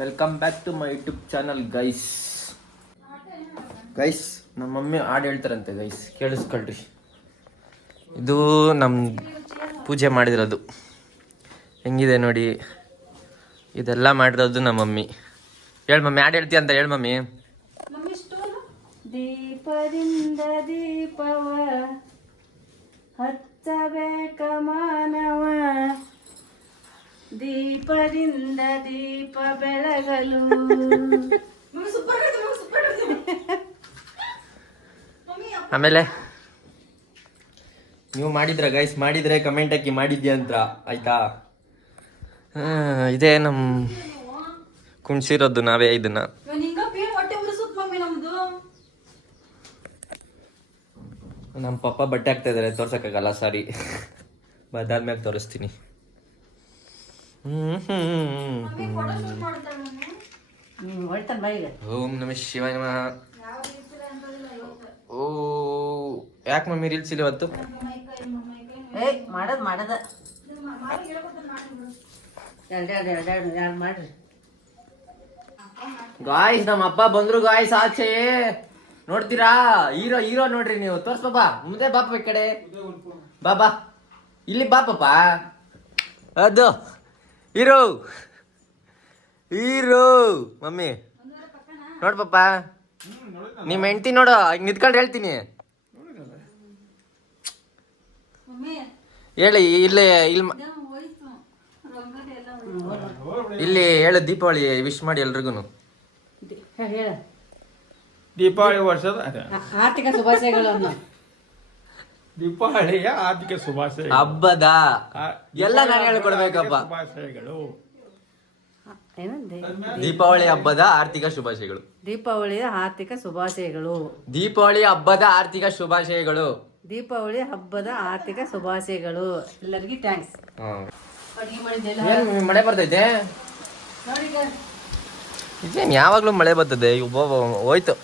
Welcome back to my YouTube channel guys. ನಮ್ಮ mummy ಹಾಡು ಹೇಳ್ತಾರಂತೆ ಗೈಸ್, ಕೇಳಿಸ್ಕೊಳ್ರಿ. ಇದು ನಮ್ಮ ಪೂಜೆ ಮಾಡಿರೋದು ಹೆಂಗಿದೆ ನೋಡಿ. ಇದೆಲ್ಲ ಮಾಡಿರೋದು ನಮ್ಮ ಮಮ್ಮಿ. ಹೇಳಿ ಮಮ್ಮಿ, ಹಾಡು ಹೇಳ್ತೀಯ ಅಂತ ಹೇಳಿ ಮಮ್ಮಿ. ದೀಪದಿಂದ ದೀಪವ ಹಚ್ಚಬೇಕ ಮಾನವ, ದೀಪದಿಂದ ದೀಪ ಬೆಳಗಲು. ಆಮೇಲೆ ನೀವು ಮಾಡಿದ್ರ ಗೈಸ್, ಮಾಡಿದ್ರೆ ಕಮೆಂಟ್ ಹಾಕಿ ಮಾಡಿದ್ಯಾ ಅಂತ, ಆಯ್ತಾ? ಇದೇ ನಮ್ಮ ಕುಣ್ಸಿರೋದು ನಾವೇ ಇದನ್ನ. ನಮ್ಮ ಪಪ್ಪ ಬಟ್ಟೆ ಹಾಕ್ತಾ ಇದಾರೆ, ತೋರ್ಸಕ್ಕಾಗಲ್ಲ, ಸಾರಿ. ಬದಾದ್ಮ್ಯಾಗ ತೋರಿಸ್ತೀನಿ. ಓಂ ನಮಃ ಶಿವಾಯ ನಮಃ. ಓ ಯಾಕೆ ಮಮ್ಮಿ ರೀಲ್ಸ್ ಇಲ್ಲ ಇವತ್ತು? ಮಾಡದ ಮಾಡ್ರಿ ಗಾಯ್ಸ್. ನಮ್ಮ ಅಪ್ಪ ಬಂದ್ರು ಗಾಯ್ಸ್, ಆಚೆ ನೋಡ್ತೀರಾ? ಹೀರೋ ನೋಡ್ರಿ ನೀವು. ತೋರ್ಸ್ ಪಾಪ, ಮುಂದೆ ಬಾಪ ಈ ಕಡೆ. ಬಾಬಾ ಇಲ್ಲಿ ಬಾಪಪ್ಪ. ಅದು ಹೀರೋ ಮಮ್ಮಿ ನೋಡ್ ಪಾಪ. ನಿಮ್ ಹೆಂಡ್ತಿ ನೋಡು, ಹಿಂಗ್ ನಿಂತ್ಕೊಂಡು ಹೇಳ್ತೀನಿ. ಹೇಳಿ ಇಲ್ಲಿ ಹೇಳು. ದೀಪಾವಳಿ ವಿಶ್ ಮಾಡಿ ಎಲ್ರಿಗೂ. ದೀಪಾವಳಿ ವರ್ಷದ ಆರ್ಥಿಕ ಶುಭಾಶಯಗಳನ್ನು. ದೀಪಾವಳಿಯ ಆರ್ಥಿಕ ಶುಭಾಶಯ, ಹಬ್ಬದ ಎಲ್ಲ ನಾನು ಹೇಳ್ಕೊಡ್ಬೇಕಪ್ಪ. ಶುಭಾಶಯಗಳು. ದೀಪಾವಳಿ ಹಬ್ಬದ ಆರ್ಥಿಕ ಶುಭಾಶಯಗಳು. ದೀಪಾವಳಿಯ ಆರ್ಥಿಕ ಶುಭಾಶಯಗಳು. ದೀಪಾವಳಿ ಹಬ್ಬದ ಆರ್ಥಿಕ ಶುಭಾಶಯಗಳು. ದೀಪಾವಳಿ ಹಬ್ಬದ ಆರ್ಥಿಕ ಶುಭಾಶಯಗಳು. ಎಲ್ಲರಿಗೂ ಥ್ಯಾಂಕ್ಸ್. ಮಳೆ ಬರ್ತೈತೆ. ಇದೇನು ಯಾವಾಗ್ಲೂ ಮಳೆ ಬರ್ತದೆ. ಹೋಯ್ತು,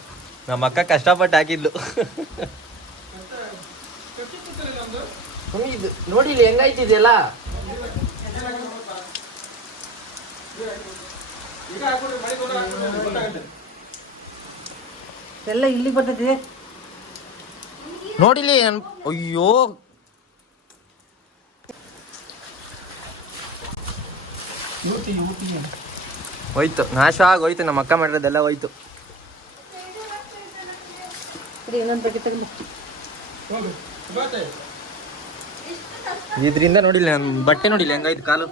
ನಮ್ಮ ಅಕ್ಕ ಕಷ್ಟಪಟ್ಟು ಹಾಕಿದ್ಲು. ಇದು ನೋಡಿ, ಇಲ್ಲಿ ಹೆಂಗಾಯ್ತಿದೆಯಲ್ಲ. ಎಲ್ಲ ಇಲ್ಲಿ ಬರ್ತದೆ ನೋಡಿಲಿ. ಅಯ್ಯೋ ಹೋಯ್ತು, ನಾಶ ಆಗೋಯ್ತು. ನಮ್ಮ ಅಕ್ಕ ಮಾಡಿರೋದೆಲ್ಲ ಹೋಯ್ತು. ಇದರಿಂದ ನೋಡಿಲ್ಲ, ನನ್ನ ಬಟ್ಟೆ ನೋಡಿಲ್ಲ ಹೆಂಗಾಯ್ತು ಕಾಲು.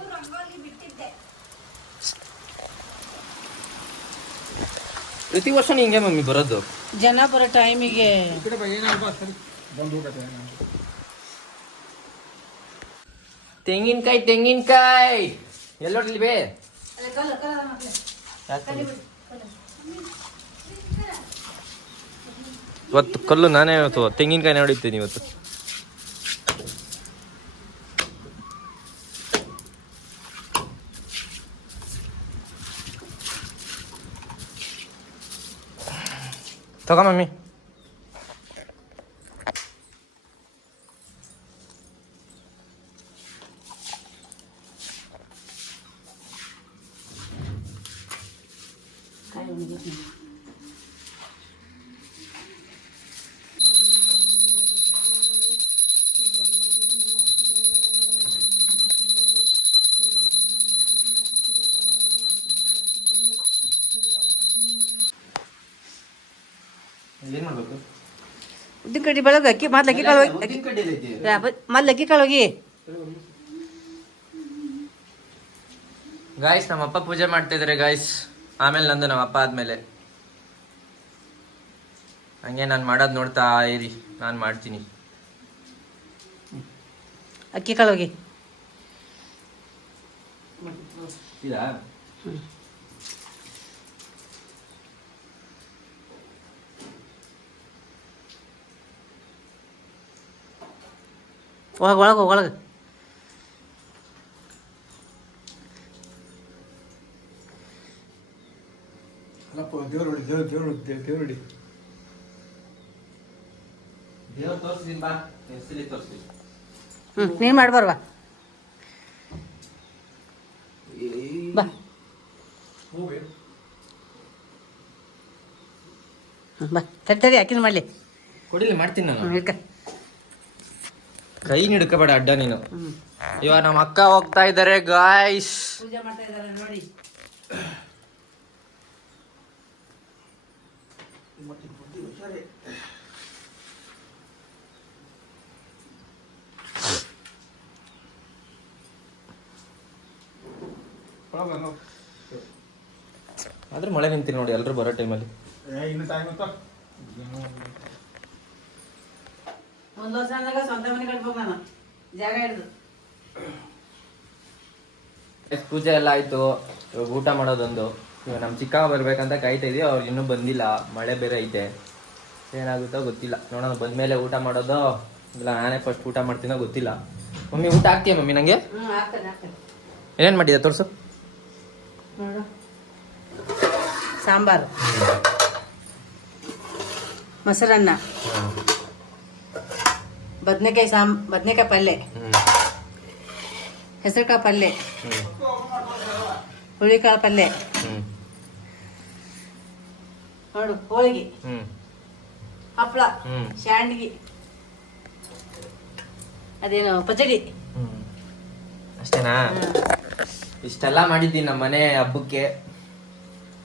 ಪ್ರತಿ ವರ್ಷ ಹಿಂಗೆ ಮಮ್ಮಿ ಬರೋದು. ಜನ ಬರೋ ಟೈಮಿಗೆ ತೆಂಗಿನಕಾಯಿ ಎಲ್ಲೋಡ್ಲಿ ಬೇ. ಇವತ್ತು ಕಲ್ಲು ನಾನೇ ಇವತ್ತು ತೆಂಗಿನಕಾಯಿ ಹೊಡಿತೀನಿ ಇವತ್ತು. ತಗೋ ಮಮ್ಮಿ. ಏನ್ ಮಾಡ್ಬೇಕು? ಉದ್ದಿನ ಕಡ್ಡಿ ಬೆಳಗ್ಗೆ ಅಕ್ಕಿ ಮೊದ್ಲು ಅಕ್ಕಿ ಕಾಳು ಮೊದ್ಲು ಅಕ್ಕಿ ಕಾಳು ಹೋಗಿ. ಗಾಯ್ಸ್, ನಮ್ಮ ಅಪ್ಪ ಪೂಜೆ ಮಾಡ್ತಾ ಇದಾರೆ ಗಾಯ್ಸ್. ಆಮೇಲೆ ನಂದು, ನಮ್ಮ ಅಪ್ಪ ಆದ್ಮೇಲೆ. ಹಂಗೆ ನಾನು ಮಾಡೋದು ನೋಡ್ತಾ ಇರಿ, ನಾನು ಮಾಡ್ತೀನಿ. ಅಕ್ಕಿ ಕಾಳು ಹೋಗಿ. ಒಳಗೆ ನೀನು ಮಾಡ್ಬಾರ್ವಾ? ಬಾ ಬಾ ತಡಿ ಹಾಕಿನ ಮಾಡಲಿ ಕೊಡಿಲಿ ಮಾಡ್ತೀನಿ ನಾನು. ಹಿಡ್ಕ ಕೈ ಹಿಡ್ಕೋಬೇಡ ಅಡ್ಡ ನೀನು. ಹ್ಞೂ ಇವಾಗ ನಮ್ಮ ಅಕ್ಕ ಹೋಗ್ತಾ ಇದ್ದಾರೆ ಗಾಯ್ಸ್. ಪೂಜೆ ಮಾಡ್ತಾ ಇದ್ದಾರೆ ನೋಡಿ. ಆದ್ರೆ ಮಳೆ ನಿಂತೀನಿ ನೋಡಿ ಎಲ್ಲರೂ ಬರೋ ಟೈಮಲ್ಲಿ. ಇನ್ನು ಟೈಮ್ ಇತ್ತು. ಒಂದು ವರ್ಷ ಅಂದಾಗ ಸ್ವಂತ ಮನೆ ಕಟ್ಬೇಕು ನಾನು ಜಾಗ ಹಿಡಿದು. ಪೂಜೆ ಎಲ್ಲ ಆಯ್ತು. ಇವಾಗ ಊಟ ಮಾಡೋದೊಂದು. ಇವಾಗ ನಮ್ಮ ಚಿಕ್ಕ ಬರ್ಬೇಕಂತ ಕಾಯ್ತಾ ಇದೀವಿ. ಅವ್ರು ಇನ್ನೂ ಬಂದಿಲ್ಲ. ಮಳೆ ಬೇರೆ ಐತೆ. ಏನಾಗುತ್ತೋ ಗೊತ್ತಿಲ್ಲ. ನೋಡೋಣ ಬಂದ್ಮೇಲೆ ಊಟ ಮಾಡೋದು ಇಲ್ಲ ನಾನೇ ಫಸ್ಟ್ ಊಟ ಮಾಡ್ತೀನೋ ಗೊತ್ತಿಲ್ಲ. ಮಮ್ಮಿ ಊಟ ಹಾಕ್ತೀಯ ಮಮ್ಮಿ ನಂಗೆ? ಆಗ್ತಾನೆ ಆಗ್ತಾನೆ. ಏನೇನು ಮಾಡಿದೆ ತೋರಿಸು. ನೋಡು ಸಾಂಬಾರು, ಮೊಸರನ್ನ, ಬದನೆಕಾಯಿ ಪಲ್ಯ, ಹೆಸರುಕಾಳು ಪಲ್ಯ, ಹುಳಿಕಾಳು ಪಲ್ಯ, ನೋಡು ಹೋಳಿಗೆ, ಹಪ್ಪಳ, ಶಾಂಡ್ಗಿ, ಅದೇನು ಪಚಡಿ. ಅಷ್ಟೇನಾ? ಇಷ್ಟೆಲ್ಲ ಮಾಡಿದ್ದೀನಿ ನಮ್ಮ ಮನೆ ಹಬ್ಬಕ್ಕೆ.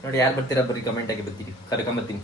ನೋಡಿ ಯಾರು ಬರ್ತೀರಾ ಬರ್ರಿ ಕಮೆಂಟ್ ಆಗಿ ಬರ್ತೀನಿ ಕರ್ಕೊಂಬರ್ತೀನಿ.